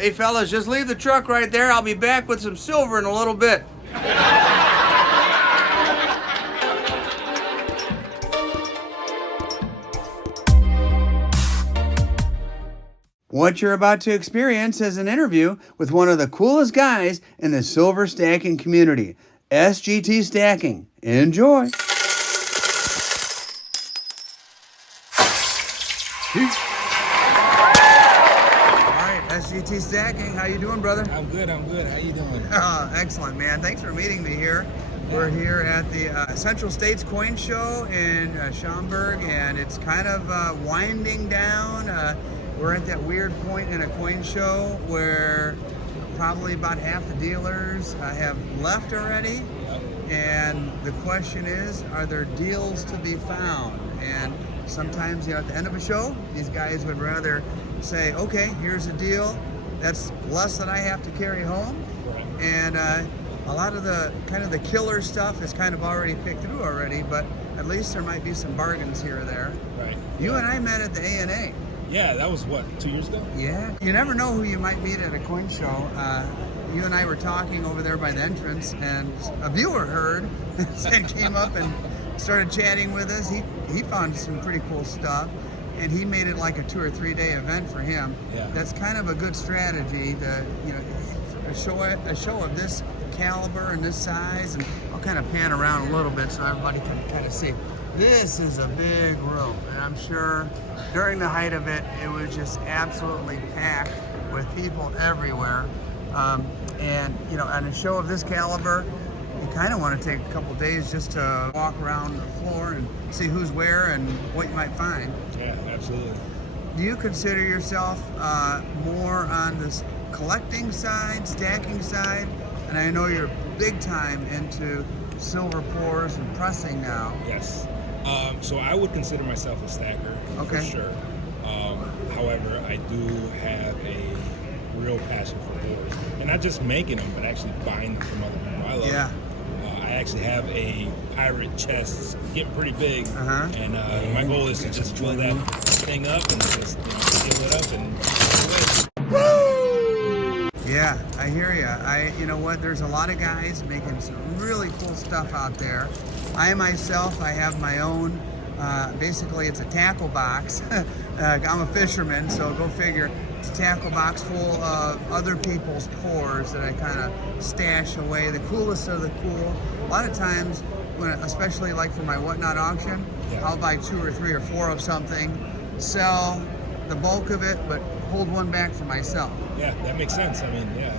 Hey fellas, just leave the truck right there. I'll be back with some silver in a little bit. What you're about to experience is an interview with one of the coolest guys in the silver stacking community, S.G.T. Stacking. Enjoy. S.G.T. Stacking, how you doing, brother? I'm good. How you doing? Excellent, man. Thanks for meeting me here. We're here at the Central States Coin Show in Schaumburg, and it's kind of winding down. We're at that weird point in a coin show where probably about half the dealers have left already. And the question is, are there deals to be found? And sometimes, at the end of a show, these guys would rather say, okay, here's a deal that's less than I have to carry home. And a lot of the kind of the killer stuff is kind of already picked through already, but at least there might be some bargains here or there. Right. You and I met at the A&A. Yeah, that was what, 2 years ago? Yeah. You never know who you might meet at a coin show. You and I were talking over there by the entrance, and a viewer heard and came up and started chatting with us. He found some pretty cool stuff, and he made it like a 2 or 3 day event for him. Yeah. That's kind of a good strategy to, a show of this caliber and this size, and I'll kind of pan around a little bit so everybody can kind of see. This is a big room, and I'm sure during the height of it, it was just absolutely packed with people everywhere. And on a show of this caliber, you kind of want to take a couple days just to walk around the floor and see who's where and what you might find. Yeah, absolutely. Do you consider yourself more on this collecting side, stacking side? And I know you're big time into silver pours and pressing now. Yes. So I would consider myself a stacker, for sure. However, I do have a real passion for pours. And not just making them, but actually buying them from other people. I love them. I actually have a pirate chest. It's getting pretty big. And my goal is to just fill that thing up and just fill it up and Woo! Yeah, I hear you. You know what? There's a lot of guys making some really cool stuff out there. I myself, I have my own. Basically, it's a tackle box. I'm a fisherman, so go figure. It's a tackle box full of other people's pours that I kind of stash away. The coolest of the cool. A lot of times, especially like for my whatnot auction, I'll buy 2 or 3 or 4 of something, sell the bulk of it, but hold one back for myself. Yeah, that makes sense. I mean, yeah,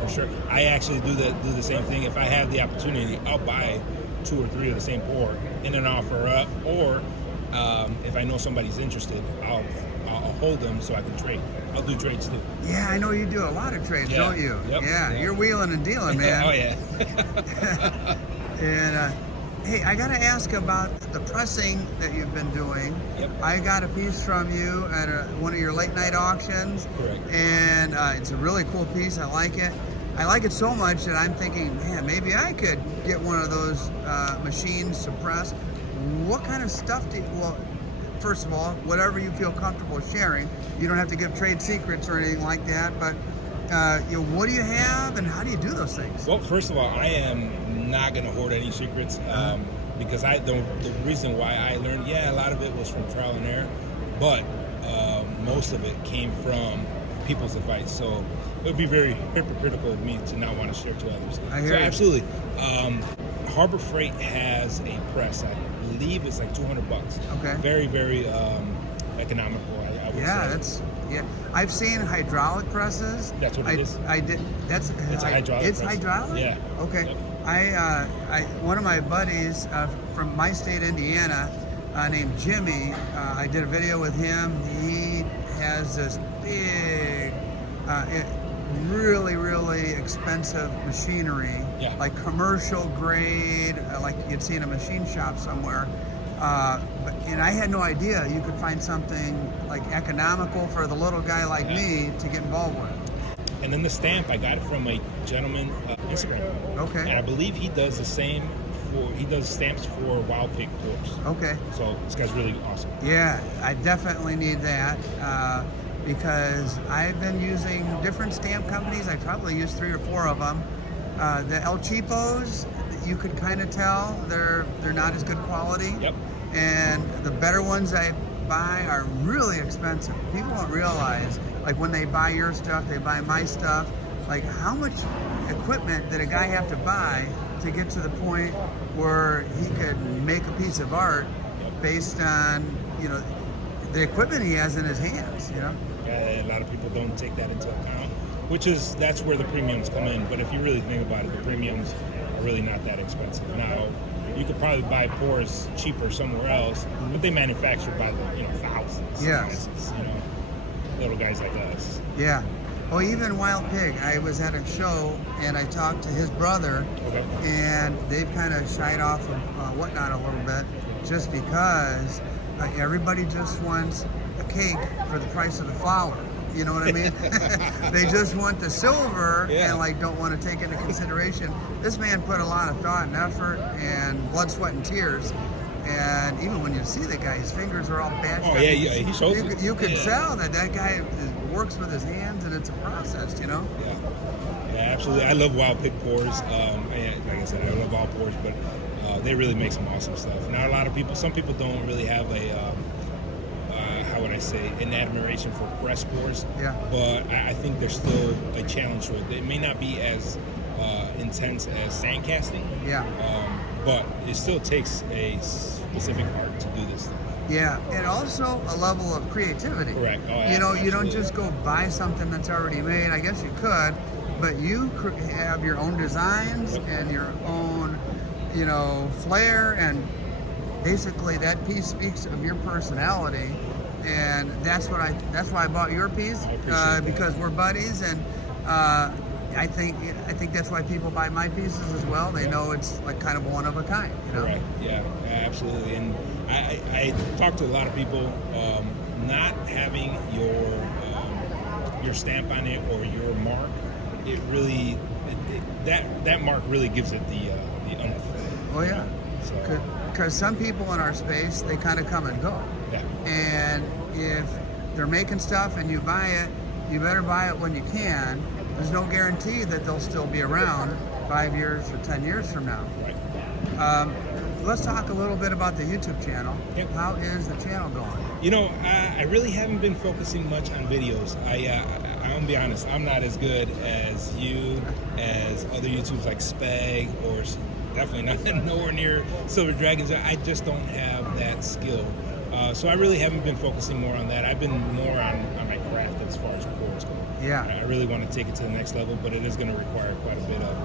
for sure. I actually do the same thing. If I have the opportunity, I'll buy 2 or 3 of the same pour in an offer up, or if I know somebody's interested, I'll hold them so I can trade. I'll do trades too. Yeah, I know you do a lot of trades, don't you? Yep. Yeah, you're wheeling and dealing, man. Oh yeah. And hey, I gotta ask about the pressing that you've been doing. Yep. I got a piece from you at one of your late night auctions. Correct. And it's a really cool piece. I like it. I like it so much that I'm thinking, man, maybe I could get one of those machines to press. What kind of stuff do you, well, first of all, whatever you feel comfortable sharing. You don't have to give trade secrets or anything like that, but what do you have and how do you do those things? Well, first of all, I am not going to hoard any secrets because the reason why I learned, a lot of it was from trial and error, but most of it came from people's advice. So it would be very hypocritical of me to not want to share to others. I hear you. Absolutely. Harbor Freight has a press. I believe it's like $200. Okay. Very, very economical. I would say. I've seen hydraulic presses. That's what it is. I did. It's a hydraulic. It's press. hydraulic. Yeah. Okay. Yep. One of my buddies from my state, Indiana, named Jimmy. I did a video with him. He has this big, really, really expensive machinery, like commercial grade, like you'd see in a machine shop somewhere. And I had no idea you could find something like economical for the little guy like me to get involved with. And then the stamp, I got it from a gentleman Instagram. Okay. And I believe he does the same he does stamps for wild pig tours. Okay. So this guy's really awesome. Yeah, I definitely need that. because I've been using different stamp companies. I probably used 3 or 4 of them. The El Cheapos, you could kind of tell they're not as good quality. Yep. And the better ones I buy are really expensive. People don't realize, like when they buy your stuff, they buy my stuff, like how much equipment did a guy have to buy to get to the point where he could make a piece of art based on, you know, the equipment he has in his hands, you know? A lot of people don't take that into account, that's where the premiums come in. But if you really think about it, the premiums are really not that expensive. Now, you could probably buy pours cheaper somewhere else, but they manufacture by the thousands. Yes. Little guys like us. Yeah. Well, even Wild Pig, I was at a show and I talked to his brother, Okay. and they've kind of shied off of Whatnot a little bit, just because everybody just wants a cake for the price of the flour. You know what I mean? They just want the silver and like don't want to take into consideration. This man put a lot of thought and effort and blood, sweat, and tears. And even when you see the guy, his fingers are all batched up. He shows it. You could tell that guy works with his hands, and it's a process, you know? Yeah, absolutely. I love Wild Pig pours. And like I said, I love all pours, but they really make some awesome stuff. Now, some people don't really have how would I say, an admiration for press pours. Yeah. But I think there's still a challenge for it. It may not be as intense as sand casting. Yeah. But it still takes a specific art to do this stuff. Yeah, and also a level of creativity. Correct. Oh, you know, you don't absolutely. just go buy something that's already made. I guess you could, but you have your own designs and your own, flair, and basically that piece speaks of your personality. And that's why I bought your piece, because we're buddies, and I think that's why people buy my pieces as well. They know it's like kind of one of a kind, you know? Right. Yeah, absolutely. And I talk to a lot of people. Not having your stamp on it or your mark, it really that mark really gives it the umph. Oh yeah. So. Because some people in our space, they kind of come and go. Yeah. And if they're making stuff and you buy it, you better buy it when you can. There's no guarantee that they'll still be around 5 years or 10 years from now. Right. Let's talk a little bit about the YouTube channel. Yep. How is the channel going? I really haven't been focusing much on videos. I'm gonna be honest, I'm not as good as you, as other YouTubers like Spag, or definitely not nowhere near Silver Dragons. I just don't have that skill. So I really haven't been focusing more on that. I've been more on my craft as far as pours go. Yeah. I really want to take it to the next level, but it is going to require quite a bit of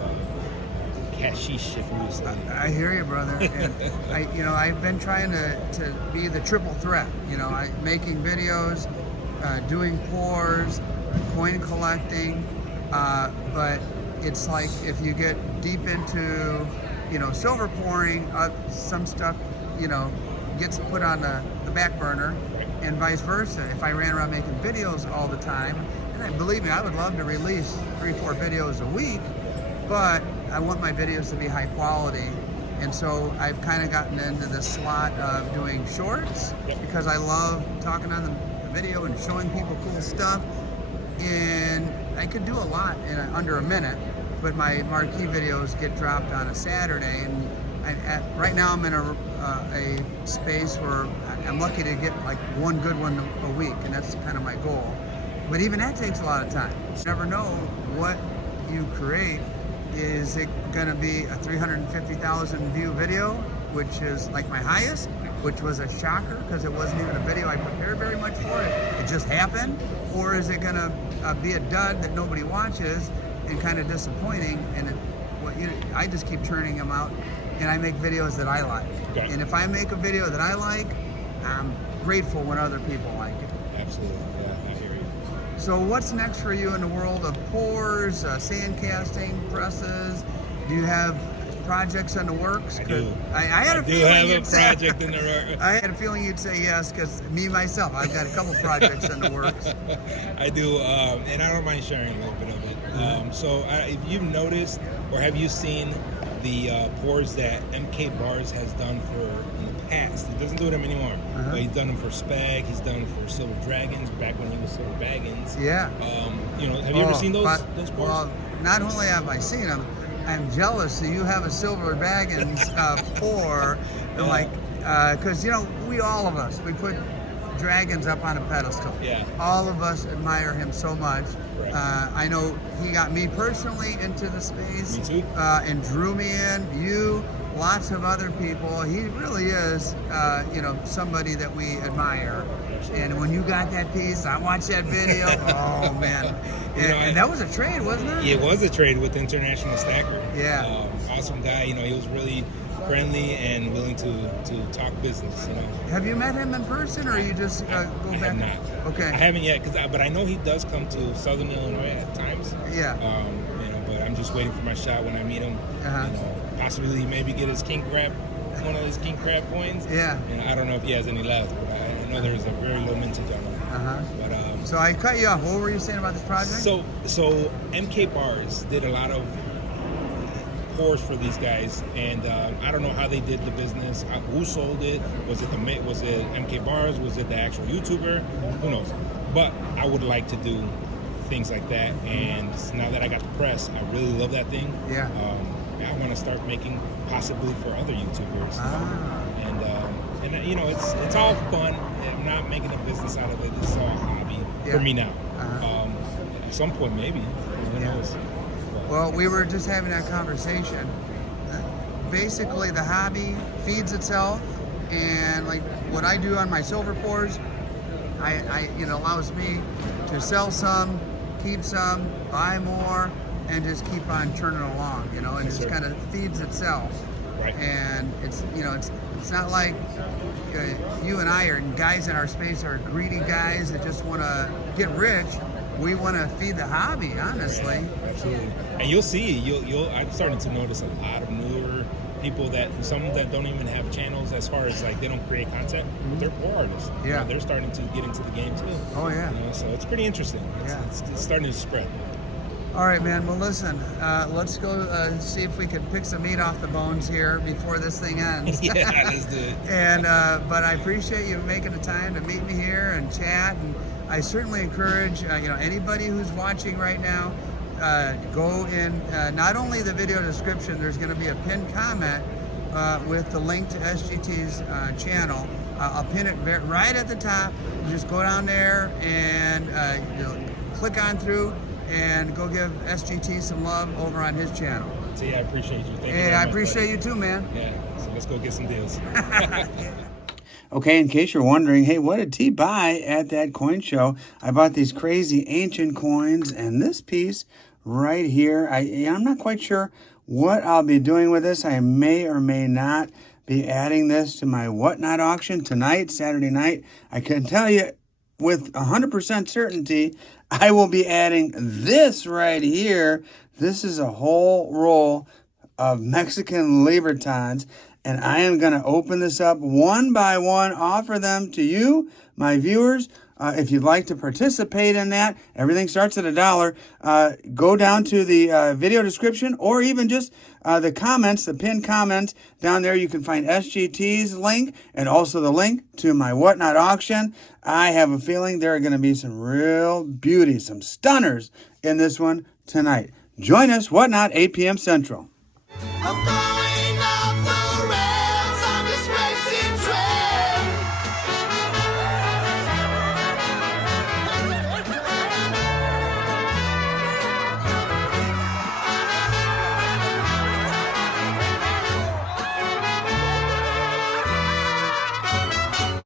cashish, if you would say. I hear you, brother. And I've been trying to be the triple threat. Making videos, doing pours, coin collecting, but it's like if you get deep into silver pouring, some stuff gets put on the back burner, and vice versa. If I ran around making videos all the time, and believe me, I would love to release 3-4 videos a week, but I want my videos to be high quality. And so I've kind of gotten into the slot of doing shorts, because I love talking on the video and showing people cool stuff. And I could do a lot in under a minute, but my marquee videos get dropped on a Saturday. And right now I'm in a space where I'm lucky to get like one good one a week, and that's kind of my goal. But even that takes a lot of time. You never know what you create. Is it going to be a 350,000 view video, which is like my highest, which was a shocker because it wasn't even a video I prepared very much for it. It just happened. Or is it going to be a dud that nobody watches and kind of disappointing? And I just keep churning them out, and I make videos that I like. Okay. And if I make a video that I like, I'm grateful when other people like it. Absolutely. Yeah, I hear you. So what's next for you in the world of pours, sand casting, presses? Do you have projects in the works? I do. I had a do feeling have a you'd say, project in the works. I had a feeling you'd say yes, because myself, I've got a couple projects in the works. I do, and I don't mind sharing a little bit of it. So if you've noticed, or have you seen the pours that MK Bars has done in the past. He doesn't do them anymore. But he's done them for Spag. He's done them for Silver Dragons back when he was Silver Baggins. Yeah. You know, have you ever seen those pours? Well, not only have I seen them, I'm jealous that you have a Silver Baggins pour. And like, because, you know, all of us, we put dragons up on a pedestal. Yeah. All of us admire him so much. Right. I know he got me personally into the space. Me too. And drew me in. You, lots of other people. He really is, you know, somebody that we admire. And when you got that piece, I watched that video. Oh man! And that was a trade, wasn't it? It was a trade with International Stacker. Yeah. Awesome guy. You know, he was really friendly and willing to talk business. You know. Have you met him in person, or you just go back? I have not. Okay. I haven't yet, but I know he does come to Southern Illinois at times. Yeah. You know, but I'm just waiting for my shot when I meet him. You know, possibly maybe get his king crab, one of his king crab coins. Yeah. And I don't know if he has any left, but I know there's a very low mintage on him. But so I cut you off. What were you saying about this project? So MK Bars did a lot of pours for these guys, and I don't know how they did the business. Who sold it? Was it MK Bars? Was it the actual YouTuber? Who knows? But I would like to do things like that, and now that I got the press, I really love that thing. Yeah. I want to start making possibly for other YouTubers. And you know, it's all fun. I'm not making a business out of it. It's all a hobby for me now. At some point, maybe. Who knows? Well, we were just having that conversation. Basically, the hobby feeds itself, and like what I do on my silver pours, it allows me to sell some, keep some, buy more, and just keep on churning along. You know, and it just kind of feeds itself. Right. And it's not like you and I are guys in our space are greedy guys that just want to get rich. We want to feed the hobby, honestly. Yeah, absolutely. And you'll see, I'm starting to notice a lot of newer people some that don't even have channels as far as like they don't create content. They're poor artists. Yeah. You know, they're starting to get into the game too. Oh yeah. You know, so it's pretty interesting. It's starting to spread. All right, man. Well, listen, let's go see if we can pick some meat off the bones here before this thing ends. Yeah, let's do it. And but I appreciate you making the time to meet me here and chat. And I certainly encourage anybody who's watching right now, go in not only the video description. There's going to be a pinned comment with the link to SGT's channel. I'll pin it right at the top. You just go down there and click on through. And go give SGT some love over on his channel. See, I appreciate you. Thank you hey, very I much, appreciate buddy. you too, man. Yeah, so let's go get some deals. Okay, in case you're wondering, hey, what did T buy at that coin show? I bought these crazy ancient coins and this piece right here. I'm not quite sure what I'll be doing with this. I may or may not be adding this to my Whatnot auction tonight, Saturday night. I can tell you with 100% certainty, I will be adding this right here. This is a whole roll of Mexican Libertons, and I am going to open this up one by one, offer them to you, my viewers. If you'd like to participate in that, everything starts at $1. Go down to the video description, or even just the comments, the pinned comments down there. You can find SGT's link and also the link to my Whatnot auction. I have a feeling there are going to be some real beauties, some stunners in this one tonight. Join us, Whatnot, 8 p.m. Central. Okay.